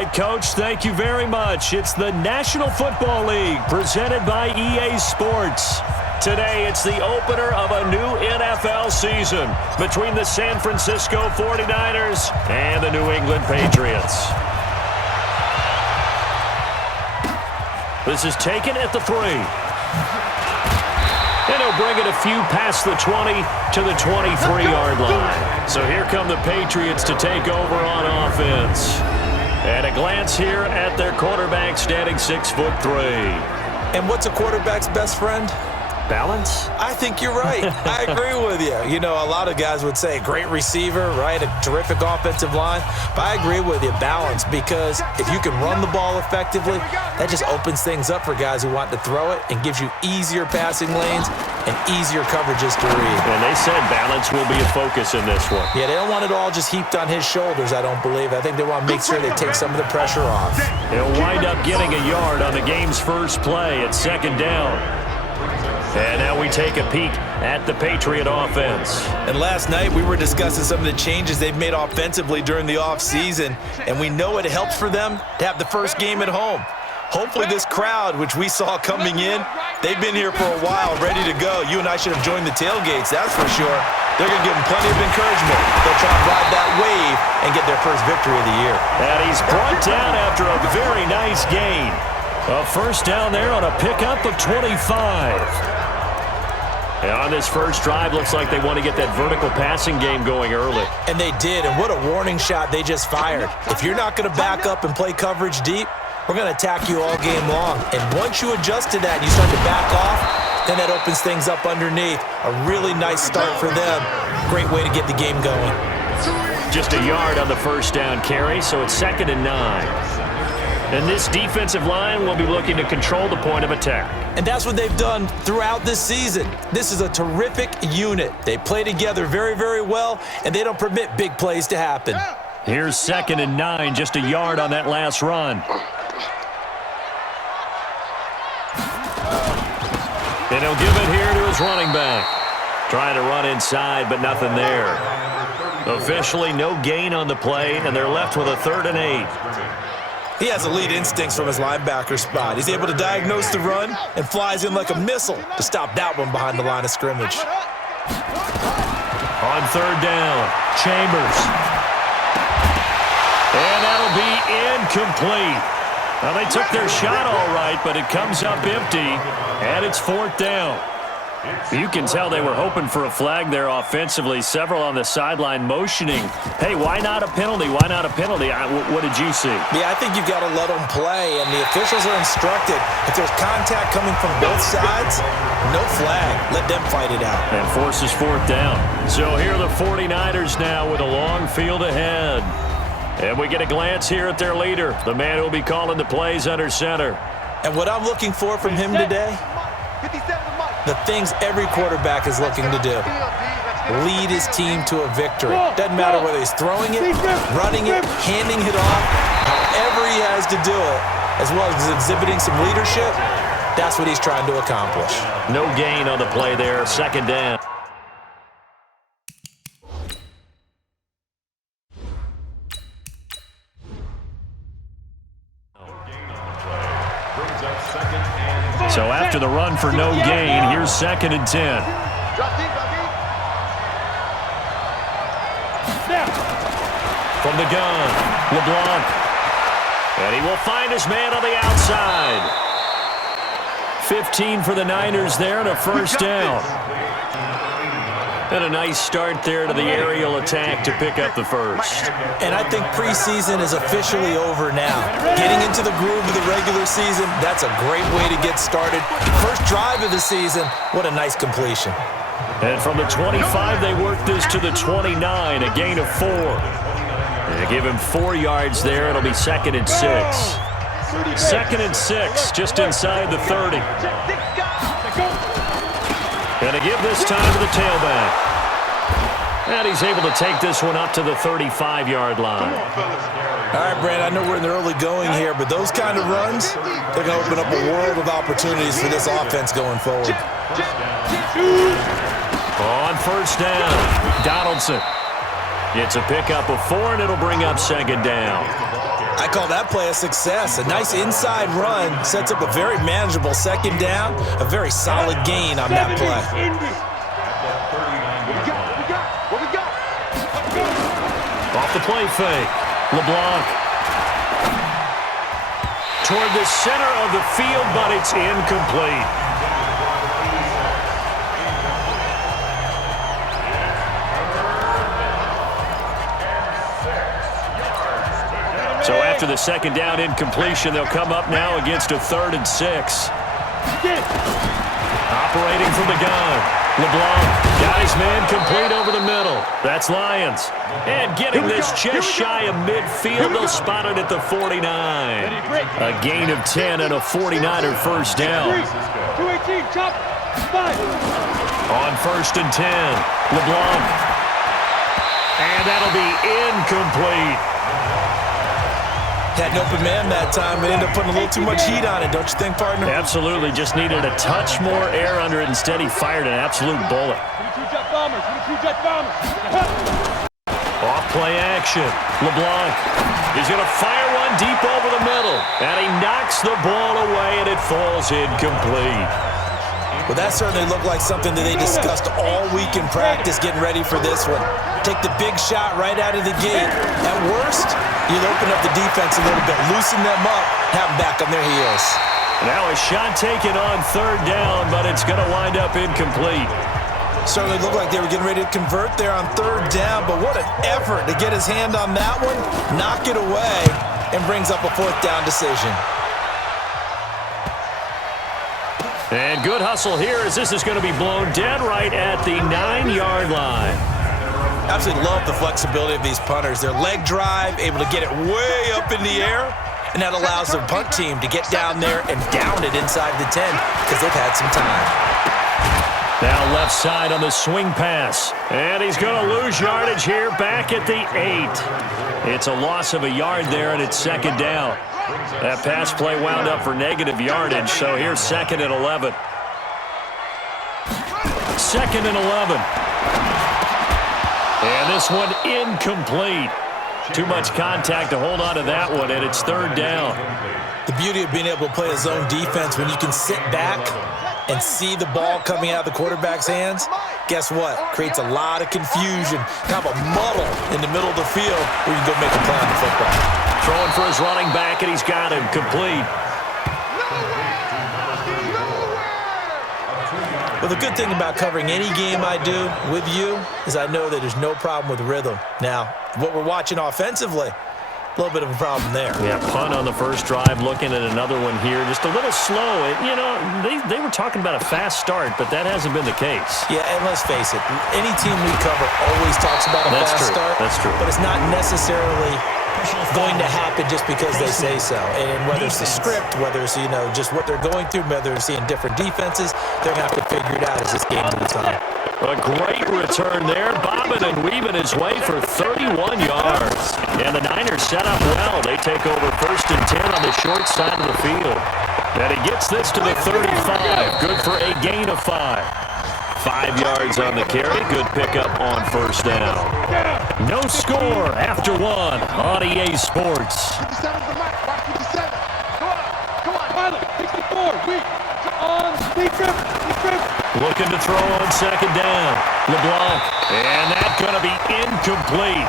right, Coach. Thank you very much. It's the National Football League presented by EA Sports. Today, it's the opener of a new NFL season between the San Francisco 49ers and the New England Patriots. This is taken at the 3. And he'll bring it a few past the 20 to the 23-yard line. So here come the Patriots to take over on offense. At a glance here at their quarterback standing 6'3". And what's a quarterback's best friend? Balance? I think you're right. I agree with you. You know, a lot of guys would say great receiver, right? A terrific offensive line. But I agree with you, balance, because if you can run the ball effectively, that just opens things up for guys who want to throw it and gives you easier passing lanes and easiir coverages to read. And they said balance will be a focus in this one. Yeah, they don't want it all just heaped on his shoulders, I don't believe. I think they want to make sure they take some of the pressure off. He'll wind up getting a yard on the game's first play at 2nd down. And now we take a peek at the Patriot offense. And last night we were discussing some of the changes they've made offensively during the offseason, and we know it helps for them to have the first game at home. Hopefully this crowd, which we saw coming in, they've been here for a while, ready to go. You and I should have joined the tailgates, that's for sure. They're going to give them plenty of encouragement. They'll try and ride that wave and get their first victory of the year. And he's brought down after a very nice gain. A first down there on a pickup of 25. And on this first drive, looks like they want to get that vertical passing game going early. And they did, and what a warning shot they just fired. If you're not going to back up and play coverage deep, we're going to attack you all game long. And once you adjust to that and you start to back off, then that opens things up underneath. A really nice start for them. Great way to get the game going. Just a yard on the first down carry, so it's 2nd and 9. And this defensive line will be looking to control the point of attack. And that's what they've done throughout this season. This is a terrific unit. They play together very, very well, and they don't permit big plays to happen. Here's 2nd and 9, just a yard on that last run. And he'll give it here to his running back. Trying to run inside, but nothing there. Officially, no gain on the play, and they're left with a 3rd and 8. He has elite instincts from his linebacker spot. He's able to diagnose the run and flies in like a missile to stop that one behind the line of scrimmage. On 3rd down, Chambers. And that'll be incomplete. Well, they took their shot all right, but it comes up empty, and it's 4th down. You can tell they were hoping for a flag there offensively. Several on the sideline motioning, hey, why not a penalty? Why not a penalty? What did you see? Yeah, I think you've got to let them play, and the officials are instructed. If there's contact coming from both sides, no flag. Let them fight it out. And forces 4th down. So here are the 49ers now with a long field ahead. And we get a glance here at their leader, the man who will be calling the plays under center. And what I'm looking for from him today, the things every quarterback is looking to do. Lead his team to a victory. Doesn't matter whether he's throwing it, running it, handing it off, however he has to do it, as well as exhibiting some leadership, that's what he's trying to accomplish. No gain on the play there, 2nd down. So after the run for no gain, here's 2nd and 10. From the gun, LeBlanc. And he will find his man on the outside. 15 for the Niners there and a first down. And a nice start there to the aerial attack to pick up the first. And I think preseason is officially over now. Getting into the groove of the regular season, that's a great way to get started. First drive of the season, what a nice completion. And from the 25, they work this to the 29, a gain of 4. And they give him 4 yards there. It'll be 2nd and 6. 2nd and 6, just inside the 30. And to give this time to the tailback. And he's able to take this one up to the 35-yard line. All right, Brad, I know we're in the early going here, but those kind of runs, they're going to open up a world of opportunities for this offense going forward. On first down, Donaldson. It's a pickup of 4, and it'll bring up 2nd down. I call that play a success. A nice inside run sets up a very manageable second down, a very solid gain on that play. Off the play fake. LeBlanc. Toward the center of the field, but it's incomplete. So after the second down incompletion, they'll come up now against a 3rd and 6. Operating from the gun. LeBlanc got his man complete over the middle. That's Lions. And getting this just shy of midfield, they'll spot it at the 49. A gain of 10 and a 49er first down. 218, chop, 5. On 1st and 10, LeBlanc. And that'll be incomplete. Had an open man that time, but ended up putting a little too much heat on it, don't you think, partner? Absolutely. Just needed a touch more air under it. Instead, he fired an absolute bullet. 22 jet bombers, 22 jet bombers. Off play action. LeBlanc. He's going to fire one deep over the middle. And he knocks the ball away, and it falls incomplete. Well, that certainly looked like something that they discussed all week in practice getting ready for this one. Take the big shot right out of the gate. At worst, you'll open up the defense a little bit, loosen them up, have them back on their heels. Now a shot taken on 3rd down, but it's going to wind up incomplete. Certainly looked like they were getting ready to convert there on 3rd down, but what an effort to get his hand on that one, knock it away, and brings up a 4th down decision. And good hustle here as this is going to be blown dead right at the 9-yard line. Absolutely love the flexibility of these punters. Their leg drive, able to get it way up in the air, and that allows the punt team to get down there and down it inside the 10 because they've had some time. Now left side on the swing pass. And he's going to lose yardage here back at the 8. It's a loss of a yard there, and it's 2nd down. That pass play wound up for negative yardage, so here's 2nd and 11. 2nd and 11. And this one incomplete. Too much contact to hold on to that one, and it's 3rd down. The beauty of being able to play a zone defense when you can sit back and see the ball coming out of the quarterback's hands, guess what? Creates a lot of confusion, kind of a muddle in the middle of the field where you can go make a play on the football. Throwing for his running back, and he's got him complete. Well, the good thing about covering any game I do with you is I know that there's no problem with rhythm. Now, what we're watching offensively, a little bit of a problem there. Yeah, punt on the first drive, looking at another one here. Just a little slow. You know, they were talking about a fast start, but that hasn't been the case. Yeah, and let's face it, any team we cover always talks about a fast start. That's true. But it's not necessarily going to happen just because they say so. And whether it's the script, whether it's, just what they're going through, whether they're seeing different defenses, they're going to have to figure it out as this game moves on. A great return there, bobbing and weaving his way for 31 yards. And the Niners set up well. They take over 1st and 10 on the short side of the field. And he gets this to the 35. Good for a gain of 5. 5 yards on the carry. Good pickup on 1st down. No score after 1 on EA Sports. 57 to Mike, 57. Come on, pilot, 64, weak. On, speed trip. Looking to throw on 2nd down. LeBlanc. And that's going to be incomplete.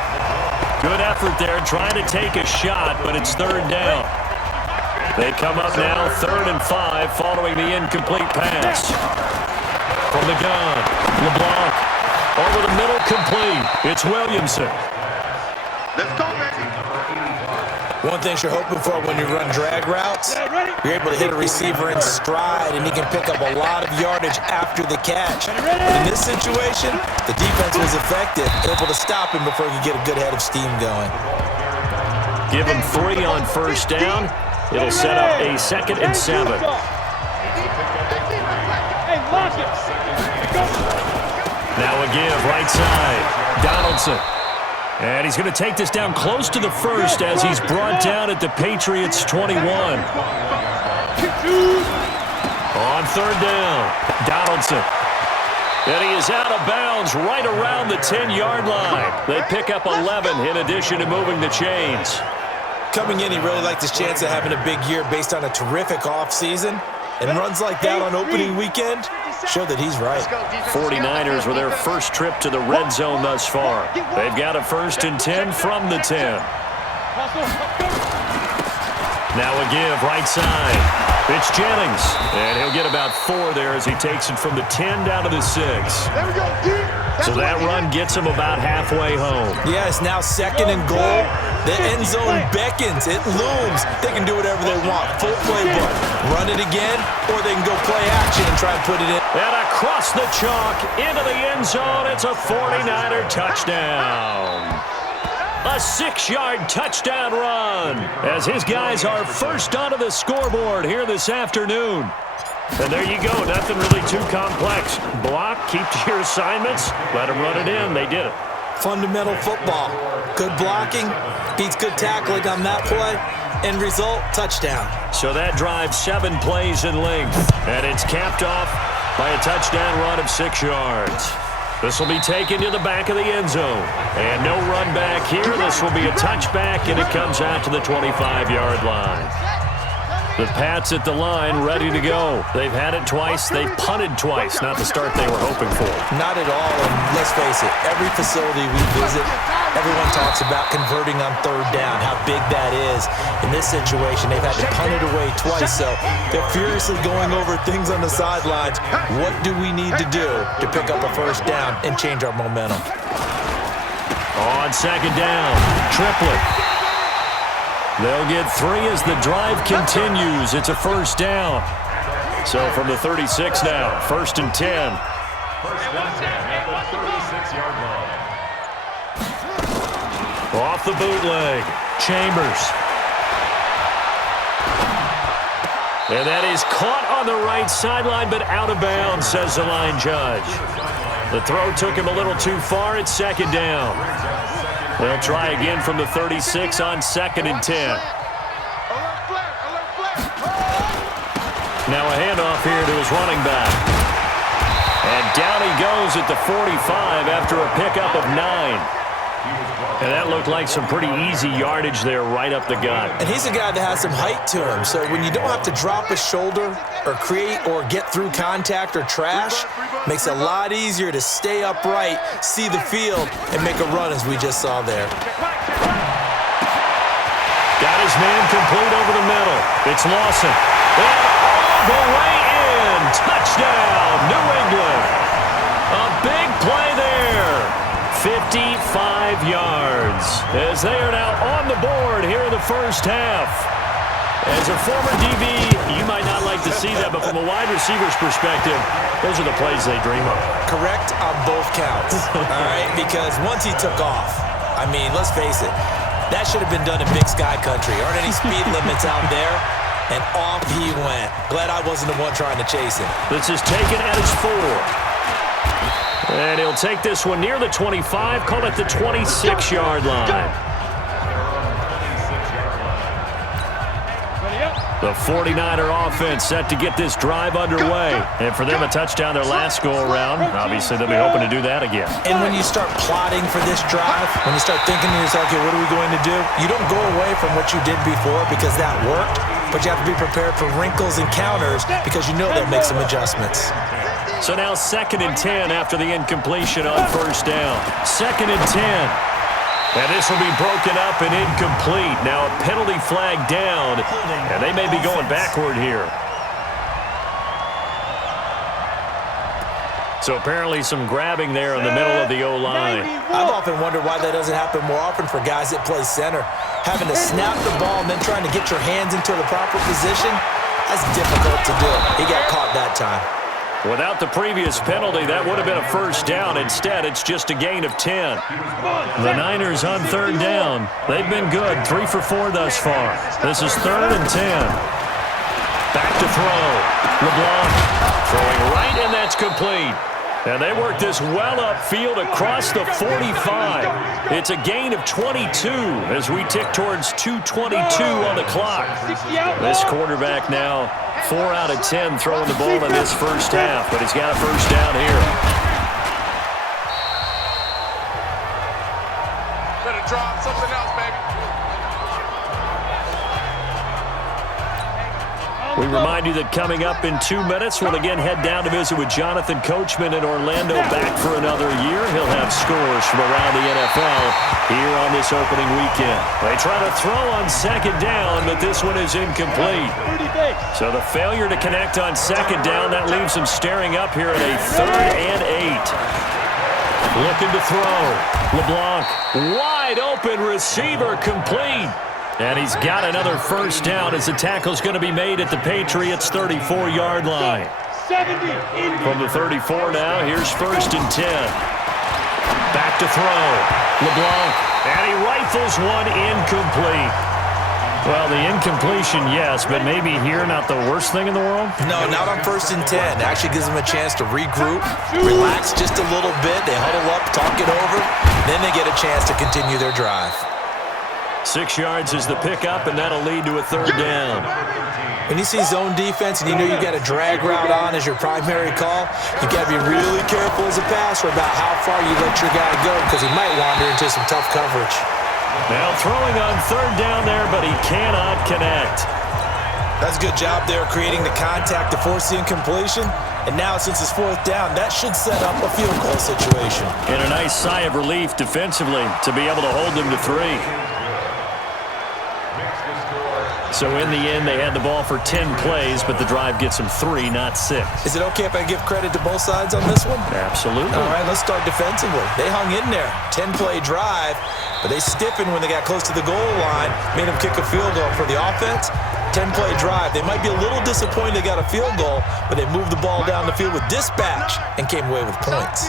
Good effort there trying to take a shot, but it's 3rd down. They come up now 3rd and 5 following the incomplete pass. From the gun, LeBlanc over the middle, complete. It's Williamson. Let's go, baby. One thing you're hoping for when you run drag routes, you're able to hit a receiver in stride, and he can pick up a lot of yardage after the catch. But in this situation, the defense was effective, able to stop him before he could get a good head of steam going. Give him 3 on 1st down. It'll set up a 2nd and 7. Now a give, right side. Donaldson. And he's going to take this down close to the 1st as he's brought down at the Patriots' 21. On 3rd down, Donaldson. And he is out of bounds right around the 10-yard line. They pick up 11 in addition to moving the chains. Coming in, he really liked his chance of having a big year based on a terrific offseason. And runs like that on opening weekend show that he's right. 49ers with their first trip to the red zone thus far. They've got a 1st and 10 from the 10. Now a give right side. It's Jennings. And he'll get about 4 there as he takes it from the 10 down to the 6. There we go, So that run gets him about halfway home. Yeah, it's now 2nd and goal. The end zone beckons. It looms. They can do whatever they want. Full playbook. Run it again, or they can go play action and try and put it in. And across the chalk into the end zone. It's a 49er touchdown. A 6-yard touchdown run as his guys are first onto the scoreboard here this afternoon. And there you go. Nothing really too complex. Block, keep to your assignments, let them run it in. They did it. Fundamental football. Good blocking beats good tackling on that play. End result, touchdown. So that drives 7 plays in length. And it's capped off by a touchdown run of 6 yards. This will be taken to the back of the end zone. And no run back here. This will be a touchback, and it comes out to the 25-yard line. The Pats at the line, ready to go. They've had it twice. They've punted twice. Not the start they were hoping for. Not at all, and let's face it, every facility we visit, everyone talks about converting on 3rd down, how big that is. In this situation, they've had to punt it away twice, so they're furiously going over things on the sidelines. What do we need to do to pick up a 1st down and change our momentum? On 2nd down, Triplett. They'll get 3 as the drive continues. It's a 1st down. So from the 36 now, 1st and 10. Off the bootleg, Chambers. And that is caught on the right sideline, but out of bounds, says the line judge. The throw took him a little too far. It's 2nd down. They'll try again from the 36 on 2nd and 10. Now a handoff here to his running back. And down he goes at the 45 after a pickup of 9. And that looked like some pretty easy yardage there right up the gut. And he's a guy that has some height to him, so when you don't have to drop a shoulder or create or get through contact or trash, makes it a lot easier to stay upright, see the field, and make a run as we just saw there. Got his man complete over the middle. It's Lawson. And all the way in. Touchdown, New England. A big play there. 55 yards as they are now on the board here in the first half. As a former DB, you might not like to see that, but from a wide receiver's perspective, those are the plays they dream of. Correct on both counts, all right? Because once he took off, I mean, let's face it, that should have been done in Big Sky Country. Aren't any speed limits out there? And off he went. Glad I wasn't the one trying to chase him. This is taken at his 4. And he'll take this one near the 25, call it the 26-yard line. The 49er offense set to get this drive underway. And for them, a touchdown their last go-around. Obviously, they'll be hoping to do that again. And when you start plotting for this drive, when you start thinking to yourself, okay, what are we going to do? You don't go away from what you did before because that worked, but you have to be prepared for wrinkles and counters because you know they'll make some adjustments. So now 2nd and 10 after the incompletion on 1st down. 2nd and 10. And this will be broken up and incomplete. Now a penalty flag down, and they may be going backward here. So apparently some grabbing there in the middle of the O-line. I've often wondered why that doesn't happen more often for guys that play center. Having to snap the ball and then trying to get your hands into the proper position, that's difficult to do. He got caught that time. Without the previous penalty, that would have been a 1st down. Instead, it's just a gain of 10. The Niners on 3rd down. They've been good, 3 for 4 thus far. This is 3rd and 10. Back to throw. LeBlanc throwing right, and that's complete. And they work this well upfield across the 45. It's a gain of 22 as we tick towards 2:22 on the clock. This quarterback now 4 out of 10 throwing the ball in this first half, but he's got a 1st down here. Better drop something else, baby. We remind you that coming up in 2 minutes, we'll again head down to visit with Jonathan Coachman in Orlando, back for another year. He'll have scores from around the NFL here on this opening weekend. They try to throw on second down, but this one is incomplete. So the failure to connect on second down, that leaves them staring up here at a 3rd and 8. Looking to throw. LeBlanc, wide open receiver, complete. And he's got another first down as the tackle's going to be made at the Patriots' 34-yard line. From the 34 now, here's 1st and 10. Back to throw. LeBlanc, and he rifles one incomplete. Well, the incompletion, yes, but maybe here not the worst thing in the world? No, not on 1st and 10. Actually gives them a chance to regroup, relax just a little bit. They huddle up, talk it over, then they get a chance to continue their drive. 6 yards is the pickup, and that'll lead to a 3rd down. When you see zone defense and you know you got a drag route on as your primary call, you got to be really careful as a passer about how far you let your guy go because he might wander into some tough coverage. Now throwing on 3rd down there, but he cannot connect. That's a good job there creating the contact to force the incompletion. And now since it's 4th down, that should set up a field goal situation. And a nice sigh of relief defensively to be able to hold them to 3. So in the end, they had the ball for 10 plays, but the drive gets them 3, not 6. Is it okay if I give credit to both sides on this one? Absolutely. All right, let's start defensively. They hung in there. 10-play drive, but they stiffened when they got close to the goal line, made them kick a field goal. For the offense, 10-play drive. They might be a little disappointed they got a field goal, but they moved the ball down the field with dispatch and came away with points.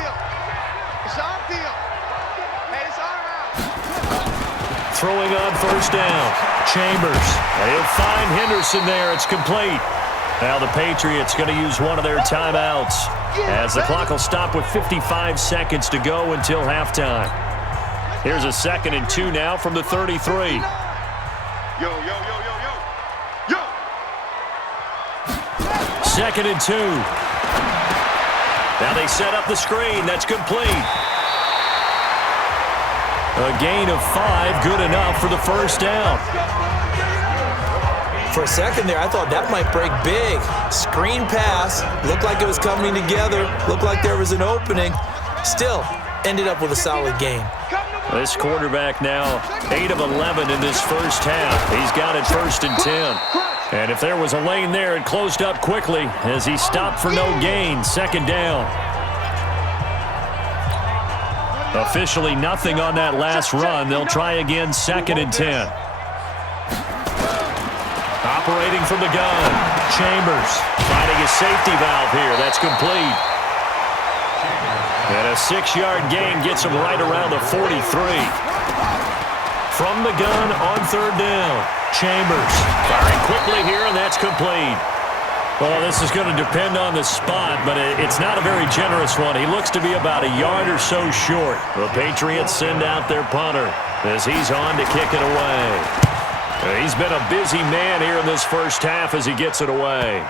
Throwing on 1st down. Chambers. He'll find Henderson there. It's complete. Now the Patriots going to use one of their timeouts as the clock will stop with 55 seconds to go until halftime. Here's a 2nd and 2 now from the 33. Yo. 2nd and 2. Now they set up the screen. That's complete. A gain of 5, good enough for the 1st down. For a second there, I thought that might break big. Screen pass, looked like it was coming together, looked like there was an opening. Still, ended up with a solid gain. This quarterback now 8 of 11 in this first half. He's got it 1st and 10. And if there was a lane there, it closed up quickly as he stopped for no gain. 2nd down. Officially nothing on that last run. They'll try again 2nd and 10. Operating from the gun. Chambers finding a safety valve here. That's complete. And a 6-yard gain gets him right around the 43. From the gun on 3rd down. Chambers firing quickly here, and that's complete. Well, this is going to depend on the spot, but it's not a very generous one. He looks to be about a yard or so short. The Patriots send out their punter as he's on to kick it away. He's been a busy man here in this first half as he gets it away.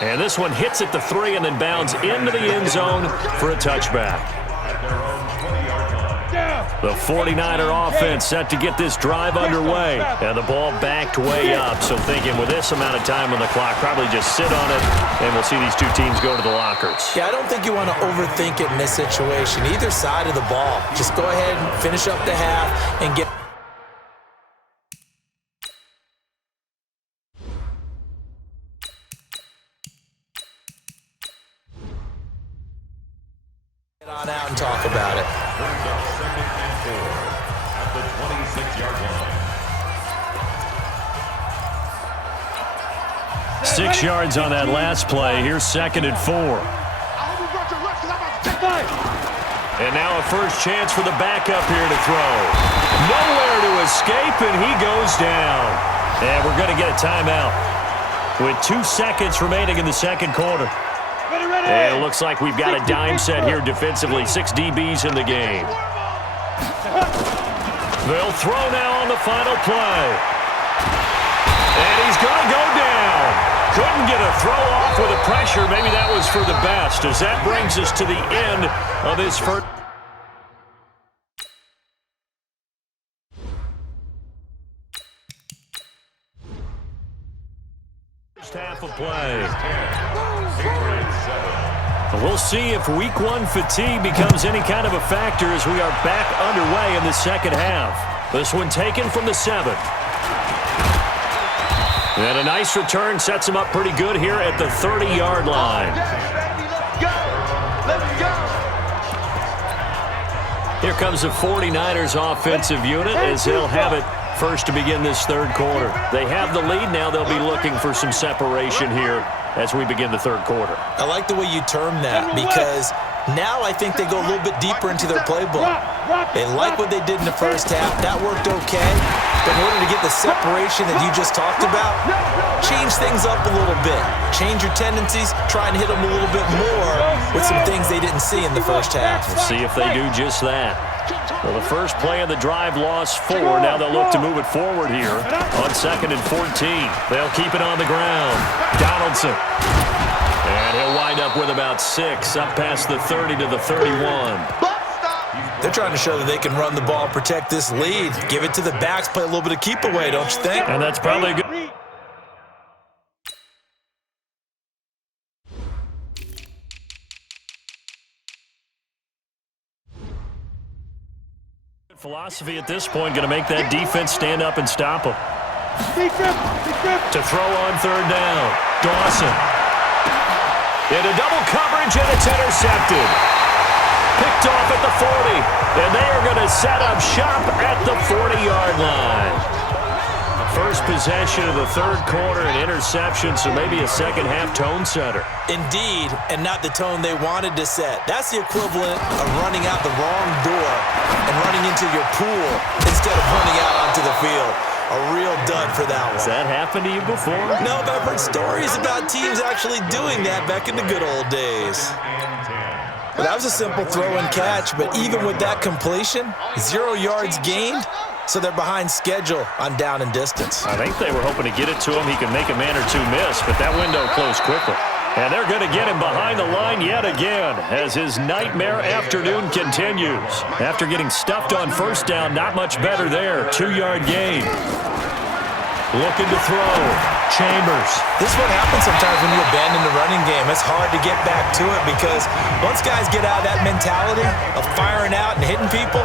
And this one hits at the 3 and then bounds into the end zone for a touchback. The 49er offense set to get this drive underway. And the ball backed way up. So thinking with this amount of time on the clock, probably just sit on it, and we'll see these two teams go to the lockers. Yeah, I don't think you want to overthink it in this situation. Either side of the ball. Just go ahead and finish up the half and get on out and talk about it. 6 yards on that last play. Here's 2nd and 4. And now a first chance for the backup here to throw. Nowhere to escape, and he goes down. And we're going to get a timeout with 2 seconds remaining in the second quarter. And it looks like we've got a dime set here defensively. 6 DBs in the game. They'll throw now on the final play. And he's going to go down. Couldn't get a throw off with the pressure. Maybe that was for the best, as that brings us to the end of this first. First half of play. We'll see if week one fatigue becomes any kind of a factor as we are back underway in the second half. This one taken from the 7. And a nice return sets him up pretty good here at the 30-yard line. Here comes the 49ers offensive unit as they'll have it first to begin this third quarter. They have the lead now. They'll be looking for some separation here as we begin the third quarter. I like the way you term that because now I think they go a little bit deeper into their playbook. They like what they did in the first half. That worked okay. But in order to get the separation that you just talked about, change things up a little bit. Change your tendencies. Try and hit them a little bit more with some things they didn't see in the first half. We'll see if they do just that. Well, the first play of the drive lost 4. Now they'll look to move it forward here on 2nd and 14. They'll keep it on the ground. Donaldson. And he'll wind up with about 6 up past the 30 to the 31. They're trying to show that they can run the ball and protect this lead. Give it to the backs, play a little bit of keep away, don't you think? And that's probably a good philosophy at this point, going to make that defense stand up and stop them. To throw on third down, Dawson. Into double coverage, and it's intercepted. Picked off at the 40, and they are going to set up shop at the 40-yard line. First possession of the third quarter, an interception, so maybe a second-half tone setter. Indeed, and not the tone they wanted to set. That's the equivalent of running out the wrong door and running into your pool instead of running out onto the field. A real dud for that one. Has that happened to you before? No, but I've heard stories about teams actually doing that back in the good old days. Well, that was a simple throw and catch, but even with that completion, 0 yards gained, so they're behind schedule on down and distance. I think they were hoping to get it to him. He could make a man or two miss, but that window closed quickly. And they're going to get him behind the line yet again as his nightmare afternoon continues. After getting stuffed on first down, not much better there. 2-yard gain. Looking to throw. Chambers. This is what happens sometimes when you abandon the running game. It's hard to get back to it because once guys get out of that mentality of firing out and hitting people,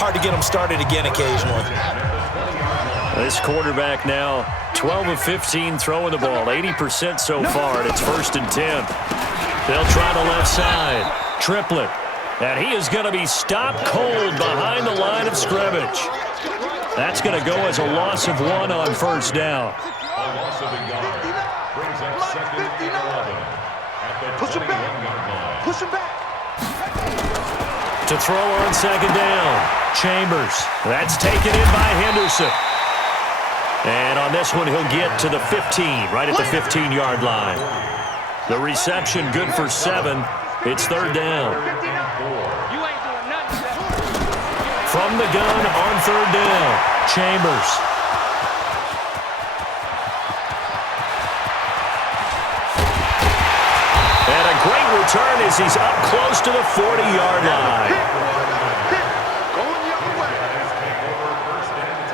hard to get them started again occasionally. This quarterback now 12 of 15 throwing the ball, 80% so far, and it's 1st and 10. They'll try the left side. Triplett. And he is going to be stopped cold behind the line of scrimmage. That's going to go as a loss of 1 on first down. A loss of a yard brings up 2nd and 11 at the 20-yard line. Push him back. To throw on 2nd down. Chambers. That's taken in by Henderson. And on this one, he'll get to the 15, right at the 15-yard line. The reception good for 7. It's 3rd down. From the gun on 3rd down, Chambers. And a great return as he's up close to the 40-yard line.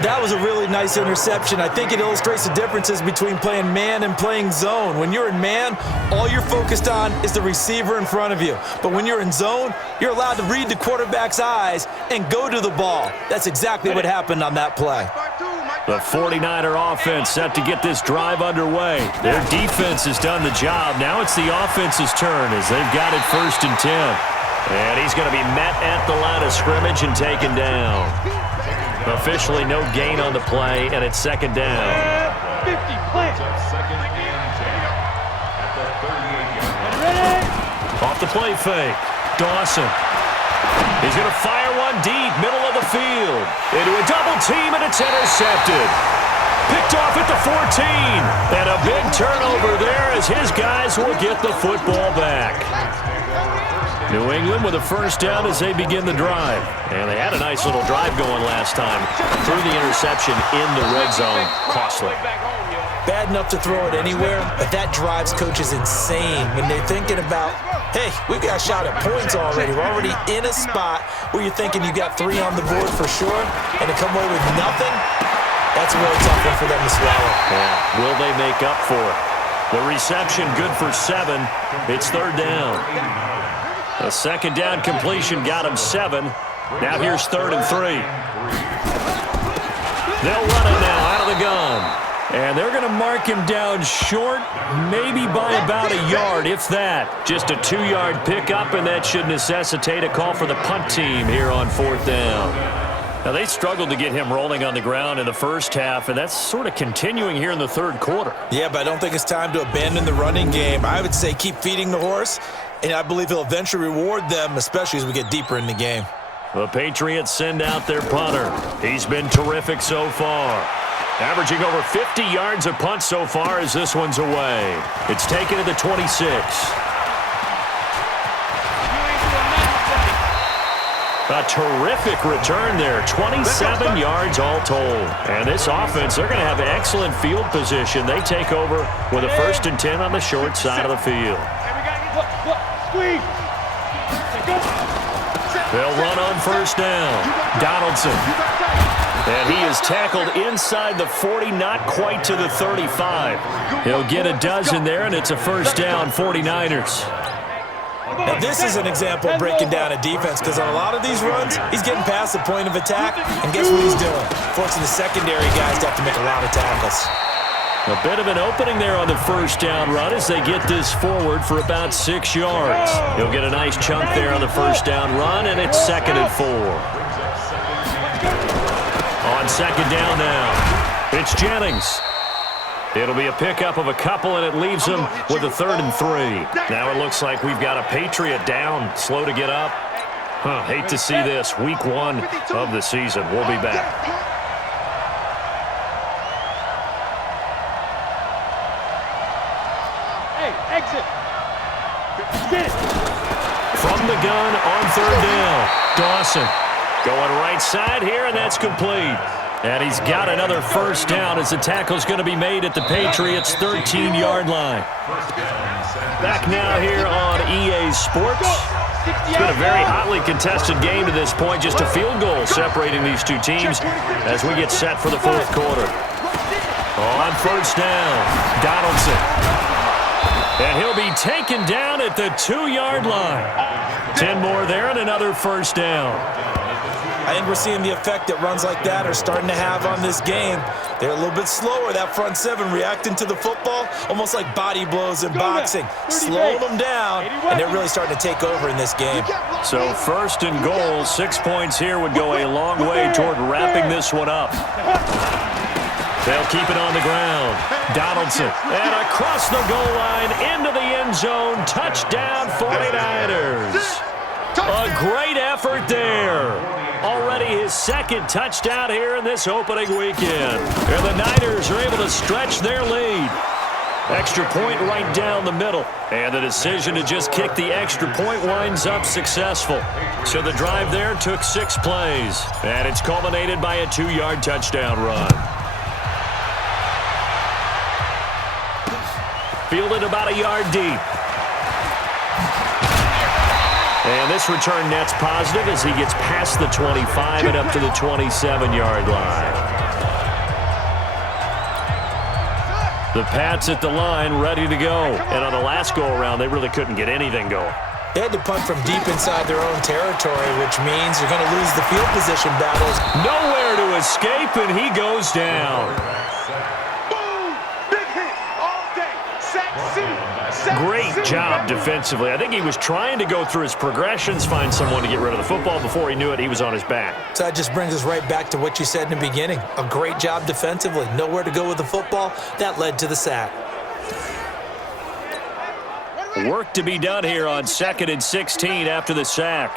That was a really nice interception. I think it illustrates the differences between playing man and playing zone. When you're in man, all you're focused on is the receiver in front of you. But when you're in zone, you're allowed to read the quarterback's eyes and go to the ball. That's exactly what happened on that play. The 49er offense set to get this drive underway. Their defense has done the job. Now it's the offense's turn as they've got it 1st and 10. And he's going to be met at the line of scrimmage and taken down. Officially no gain on the play, and it's 2nd down. 50, plant. 2nd and 10 at the 38-yard line. Off the play fake, Dawson. He's going to fire one deep, middle of the field. Into a double team, and it's intercepted. Picked off at the 14. And a big turnover there as his guys will get the football back. New England with a 1st down as they begin the drive. And they had a nice little drive going last time. Threw the interception in the red zone. Costly. Bad enough to throw it anywhere, but that drives coaches insane when they're thinking about, hey, we've got a shot at points already. We're already in a spot where you're thinking you got 3 on the board for sure, and to come away with nothing, that's a really tough one for them to swallow. Yeah. Will they make up for it? The reception good for 7. It's third down. A second down completion got him 7. Now here's 3rd and 3. They'll run it now out of the gun. And they're going to mark him down short, maybe by about a yard, if that. Just a 2-yard pickup, and that should necessitate a call for the punt team here on 4th down. Now, they struggled to get him rolling on the ground in the first half, and that's sort of continuing here in the third quarter. Yeah, but I don't think it's time to abandon the running game. I would say keep feeding the horse, and I believe he'll eventually reward them, especially as we get deeper in the game. The Patriots send out their punter. He's been terrific so far. Averaging over 50 yards a punt so far as this one's away. It's taken to the 26. A terrific return there. 27 yards all told. And this offense, they're going to have excellent field position. They take over with a 1st and 10 on the short side of the field. They'll run on 1st down. Donaldson. And he is tackled inside the 40, not quite to the 35. He'll get a dozen there, and it's a 1st down, 49ers. Now, this is an example of breaking down a defense, because on a lot of these runs, he's getting past the point of attack, and guess what he's doing? Forcing the secondary guys to have to make a lot of tackles. A bit of an opening there on the 1st down run as they get this forward for about 6 yards. He'll get a nice chunk there on the 1st down run, and it's 2nd and 4. On 2nd down now, it's Jennings. It'll be a pickup of a couple, and it leaves him with a 3rd and 3. Now it looks like we've got a Patriot down, slow to get up. Hate to see this. Week 1 of the season. We'll be back. Hey, exit. From the gun on 3rd down, Dawson. Going right side here, and that's complete. And he's got another 1st down as the tackle's going to be made at the Patriots' 13-yard line. Back now here on EA Sports. It's been a very hotly contested game to this point. Just a field goal separating these two teams as we get set for the 4th quarter. On 1st down, Donaldson. And he'll be taken down at the 2-yard line. 10 more there and another 1st down. I think we're seeing the effect that runs like that are starting to have on this game. They're a little bit slower, that front 7, reacting to the football, almost like body blows in boxing. Slowing them down, and they're really starting to take over in this game. So 1st and goal, 6 points here would go a long way toward wrapping this one up. They'll keep it on the ground. Donaldson, and across the goal line, into the end zone, touchdown 49ers. A great effort there. Already his 2nd touchdown here in this opening weekend. And the Niners are able to stretch their lead. Extra point right down the middle. And the decision to just kick the extra point winds up successful. So the drive there took 6 plays. And it's culminated by a 2-yard touchdown run. Fielded about a yard deep. And this return net's positive as he gets past the 25 and up to the 27-yard line. The Pats at the line, ready to go. And on the last go-around, they really couldn't get anything going. They had to punt from deep inside their own territory, which means you're going to lose the field position battles. Nowhere to escape, and he goes down. Boom! Big hit all day. Sack City. Great job defensively. I think he was trying to go through his progressions, find someone to get rid of the football. Before he knew it, he was on his back. So that just brings us right back to what you said in the beginning. A great job defensively. Nowhere to go with the football. That led to the sack. Work to be done here on 2nd and 16 after the sack.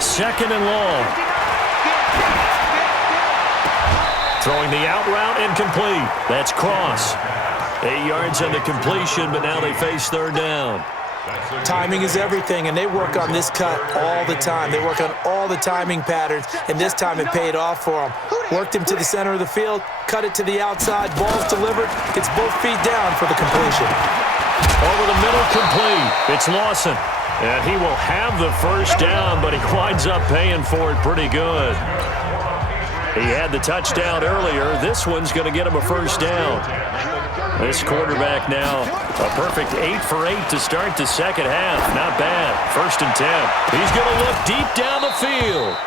2nd and long. Throwing the out route incomplete. That's Cross. 8 yards on the completion, but now they face 3rd down. Timing is everything, and they work on this cut all the time. They work on all the timing patterns, and this time it paid off for them. Worked him to the center of the field, cut it to the outside, ball's delivered, gets both feet down for the completion. Over the middle, complete. It's Lawson. And he will have the 1st down, but he winds up paying for it pretty good. He had the touchdown earlier. This one's going to get him a first down. This quarterback now, a perfect 8 for 8 to start the second half. Not bad. 1st and 10. He's going to look deep down the field.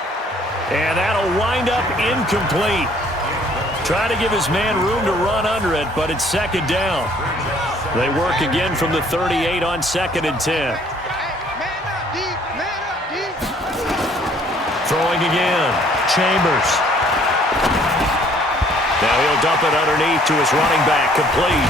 And that'll wind up incomplete. Trying to give his man room to run under it, but it's 2nd down. They work again from the 38 on 2nd and 10. Throwing again. Chambers. Now he'll dump it underneath to his running back, complete.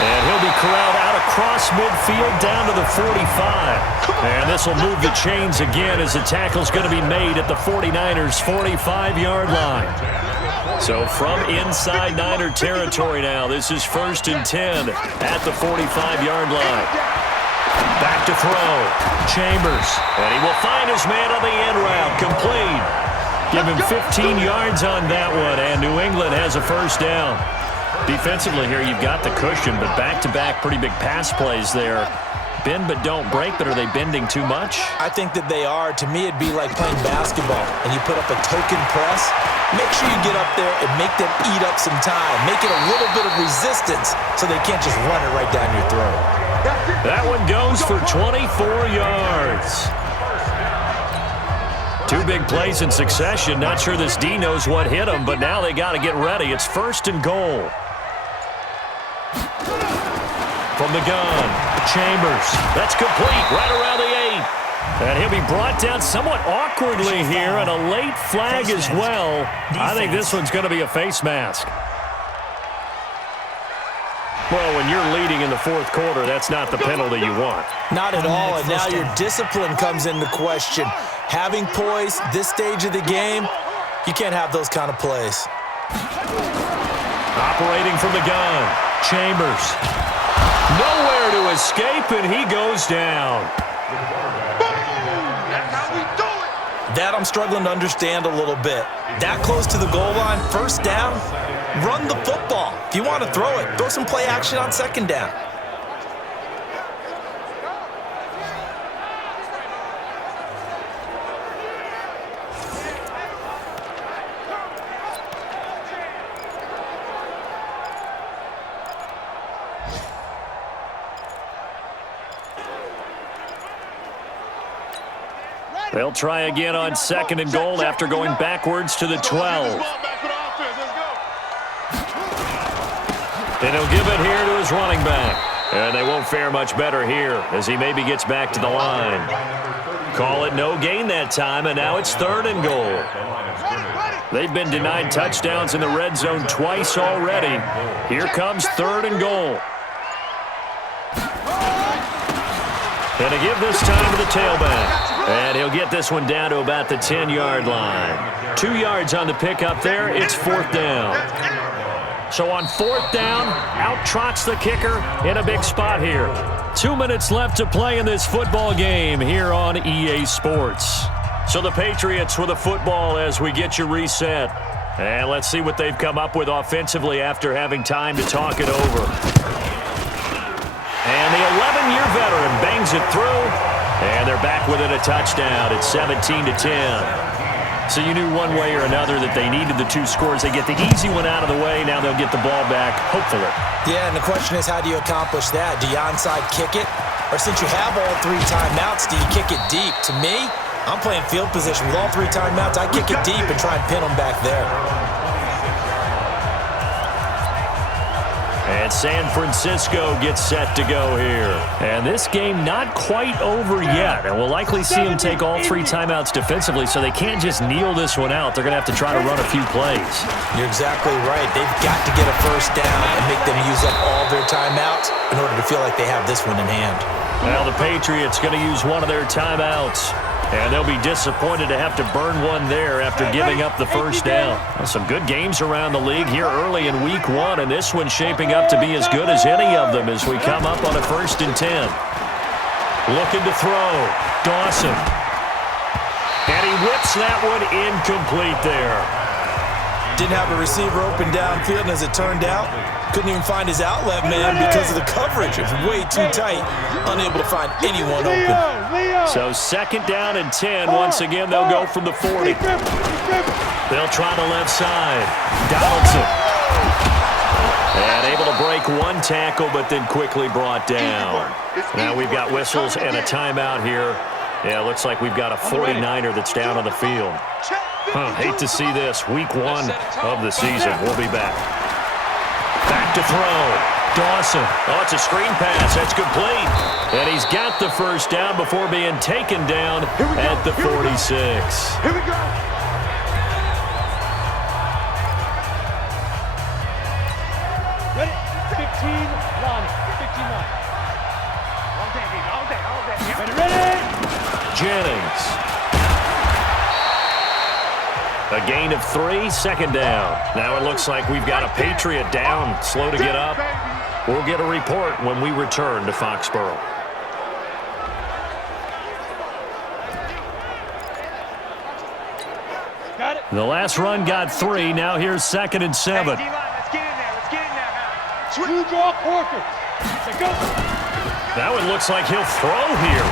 And he'll be corralled out across midfield down to the 45. And this will move the chains again as the tackle's going to be made at the 49ers' 45-yard line. So from inside Niner territory now, this is 1st and 10 at the 45-yard line. Back to throw. Chambers. And he will find his man on the end route, complete. Give him 15 yards on that one, and New England has a first down. Defensively here, you've got the cushion, but back-to-back pretty big pass plays there. Bend but don't break, but are they bending too much? I think that they are. To me, it'd be like playing basketball, and you put up a token press. Make sure you get up there and make them eat up some time. Make it a little bit of resistance so they can't just run it right down your throat. That one goes for 24 yards. 2 big plays in succession. Not sure this D knows what hit him, but now they got to get ready. It's 1st and goal. From the gun, Chambers. That's complete right around the 8. And he'll be brought down somewhat awkwardly here, and a late flag as well. I think this one's going to be a face mask. Well, when you're leading in the 4th quarter, that's not the penalty you want. Not at all, and now your discipline comes into question. Having poise this stage of the game, you can't have those kind of plays. Operating from the gun, Chambers. Nowhere to escape, and he goes down. That's how we do it. That I'm struggling to understand a little bit. That close to the goal line, 1st down, run the football. If you want to throw it, throw some play action on 2nd down. They'll try again on 2nd and goal after going backwards to the 12. And he'll give it here to his running back. And they won't fare much better here as he maybe gets back to the line. Call it no gain that time, and now it's 3rd and goal. They've been denied touchdowns in the red zone twice already. Here comes 3rd and goal. And to give this time to the tailback. And he'll get this one down to about the 10-yard line. 2 yards on the pickup there. It's 4th down. So on 4th down, out trots the kicker in a big spot here. 2 minutes left to play in this football game here on EA Sports. So the Patriots with a football as we get you reset. And let's see what they've come up with offensively after having time to talk it over. And the 11-year veteran bangs it through. And they're back within a touchdown. It's 17-10. So you knew one way or another that they needed the 2 scores. They get the easy one out of the way. Now they'll get the ball back, hopefully. Yeah, and the question is, how do you accomplish that? Do you onside kick it? Or since you have all 3 timeouts, do you kick it deep? To me, I'm playing field position with all 3 timeouts. I kick it deep and try and pin them back there. And San Francisco gets set to go here. And this game not quite over yet. And we'll likely see them take all 3 timeouts defensively, so they can't just kneel this one out. They're going to have to try to run a few plays. You're exactly right. They've got to get a first down and make them use up all their timeouts in order to feel like they have this one in hand. Now the Patriots going to use one of their timeouts. And they'll be disappointed to have to burn one there after giving up the first down. Well, some good games around the league here early in week 1, and this one's shaping up to be as good as any of them as we come up on a 1st and 10. Looking to throw. Dawson. And he whips that one incomplete there. Didn't have a receiver open downfield, and as it turned out, couldn't even find his outlet man because of the coverage. It was way too tight, unable to find anyone open. So 2nd down and 10. Once again, they'll go from the 40. They'll try the left side. Donaldson. And able to break one tackle, but then quickly brought down. Now we've got whistles and a timeout here. Yeah, looks like we've got a 49er that's down on the field. Hate to see this. Week 1 of the season. We'll be back. Back to throw. Dawson. Oh, it's a screen pass. That's complete. And he's got the first down before being taken down at the 46. Here we go. Ready? 15, Lonnie. 15-9. All day, baby. All day, all day. Ready? Jennings. A gain of 3, second down. Now it looks like we've got a Patriot down, slow to get up. We'll get a report when we return to Foxborough. Got it. The last run got 3. Now here's 2nd and 7. Hey, D-line, let's get in there. Let's get in there now. Two draw quarters. Let's go. Now it looks like he'll throw here.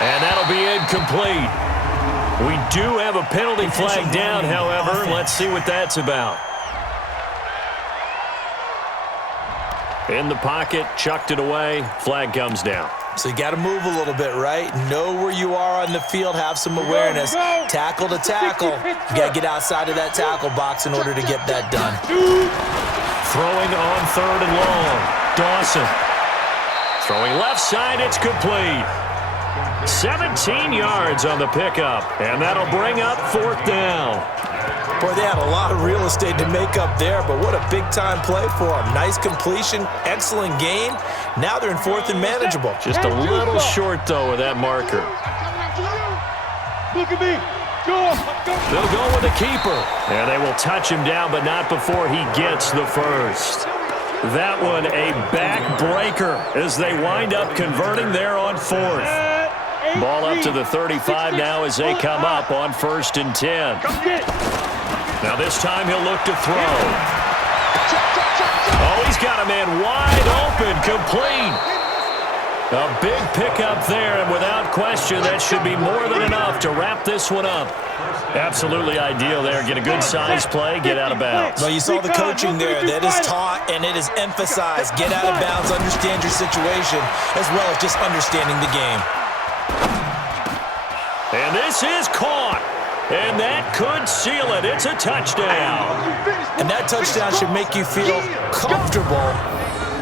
And that'll be incomplete. We do have a penalty flag down, however. Let's see what that's about. In the pocket, chucked it away. Flag comes down. So you got to move a little bit, right? Know where you are on the field. Have some awareness. Tackle to tackle. You got to get outside of that tackle box in order to get that done. Throwing on 3rd and long. Dawson. Throwing left side, it's complete. 17 yards on the pickup, and that'll bring up 4th down. Boy, they had a lot of real estate to make up there, but what a big-time play for them. Nice completion, excellent gain. Now they're in 4th and manageable. Just a little short, though, with that marker. Look at me. Go. They'll go with the keeper, and they will touch him down, but not before he gets the first. That one a backbreaker as they wind up converting there on 4th. Ball up to the 35 now as they come up on 1st and 10. Now this time he'll look to throw. Oh, he's got a man wide open, complete. A big pickup there, and without question, that should be more than enough to wrap this one up. Absolutely ideal there. Get a good size play, get out of bounds. Well, you saw the coaching there. That is taught and it is emphasized. Get out of bounds, understand your situation, as well as just understanding the game. And this is caught. And that could seal it. It's a touchdown. And that touchdown should make you feel comfortable.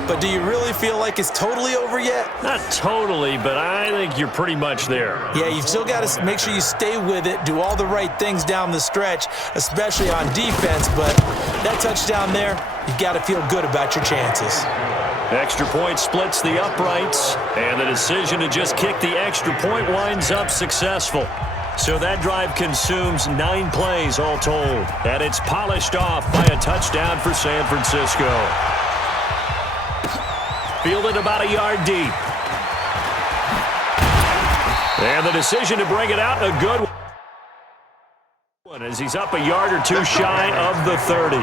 But do you really feel like it's totally over yet? Not totally, but I think you're pretty much there. Yeah, you've still got to make sure you stay with it, do all the right things down the stretch, especially on defense. But that touchdown there, you've got to feel good about your chances. Extra point splits the uprights, and the decision to just kick the extra point winds up successful. So that drive consumes 9 plays all told, and it's polished off by a touchdown for San Francisco. Fielded about a yard deep. And the decision to bring it out, a good one as he's up a yard or 2 shy of the 30.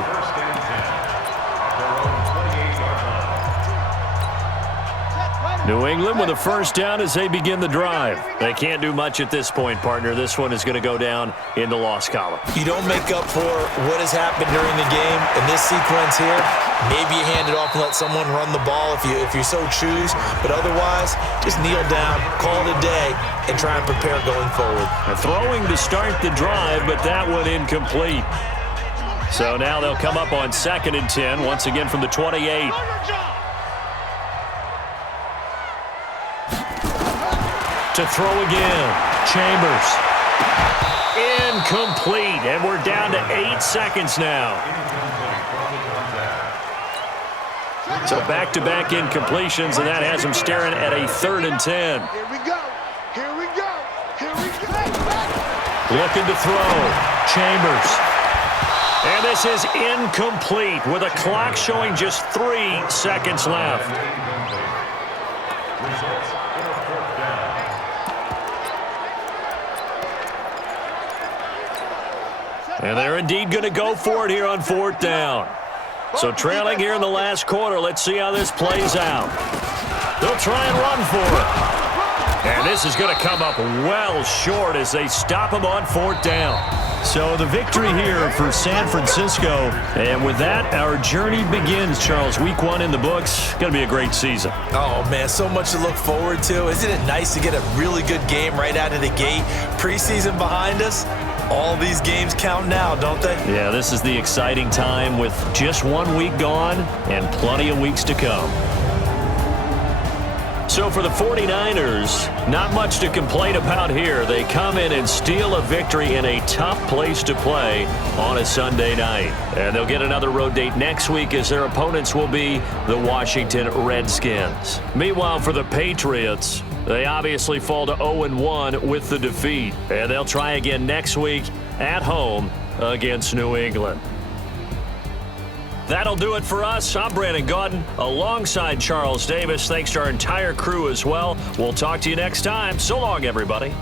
New England with a first down as they begin the drive. They can't do much at this point, partner. This one is going to go down in the loss column. You don't make up for what has happened during the game in this sequence here. Maybe you hand it off and let someone run the ball if you so choose. But otherwise, just kneel down, call it a day, and try and prepare going forward. Throwing to start the drive, but that one incomplete. So now they'll come up on 2nd and 10, once again from the 28. To throw again. Chambers. Incomplete. And we're down to 8 seconds now. So back-to-back incompletions, and that has them staring at a 3rd and 10. Here we go. Here we go. Here we go. Looking to throw. Chambers. And this is incomplete with a clock showing just 3 seconds left. And they're indeed going to go for it here on 4th down. So trailing here in the last quarter, let's see how this plays out. They'll try and run for it. And this is going to come up well short as they stop him on 4th down. So the victory here for San Francisco. And with that, our journey begins, Charles. Week 1 in the books. Going to be a great season. Oh, man, so much to look forward to. Isn't it nice to get a really good game right out of the gate? Preseason behind us. All these games count now, don't they? Yeah, this is the exciting time with just 1 week gone and plenty of weeks to come. So for the 49ers, not much to complain about here. They come in and steal a victory in a tough place to play on a Sunday night. And they'll get another road date next week as their opponents will be the Washington Redskins. Meanwhile, for the Patriots, they obviously fall to 0-1 with the defeat. And they'll try again next week at home against New England. That'll do it for us. I'm Brandon Gaudin alongside Charles Davis. Thanks to our entire crew as well. We'll talk to you next time. So long, everybody.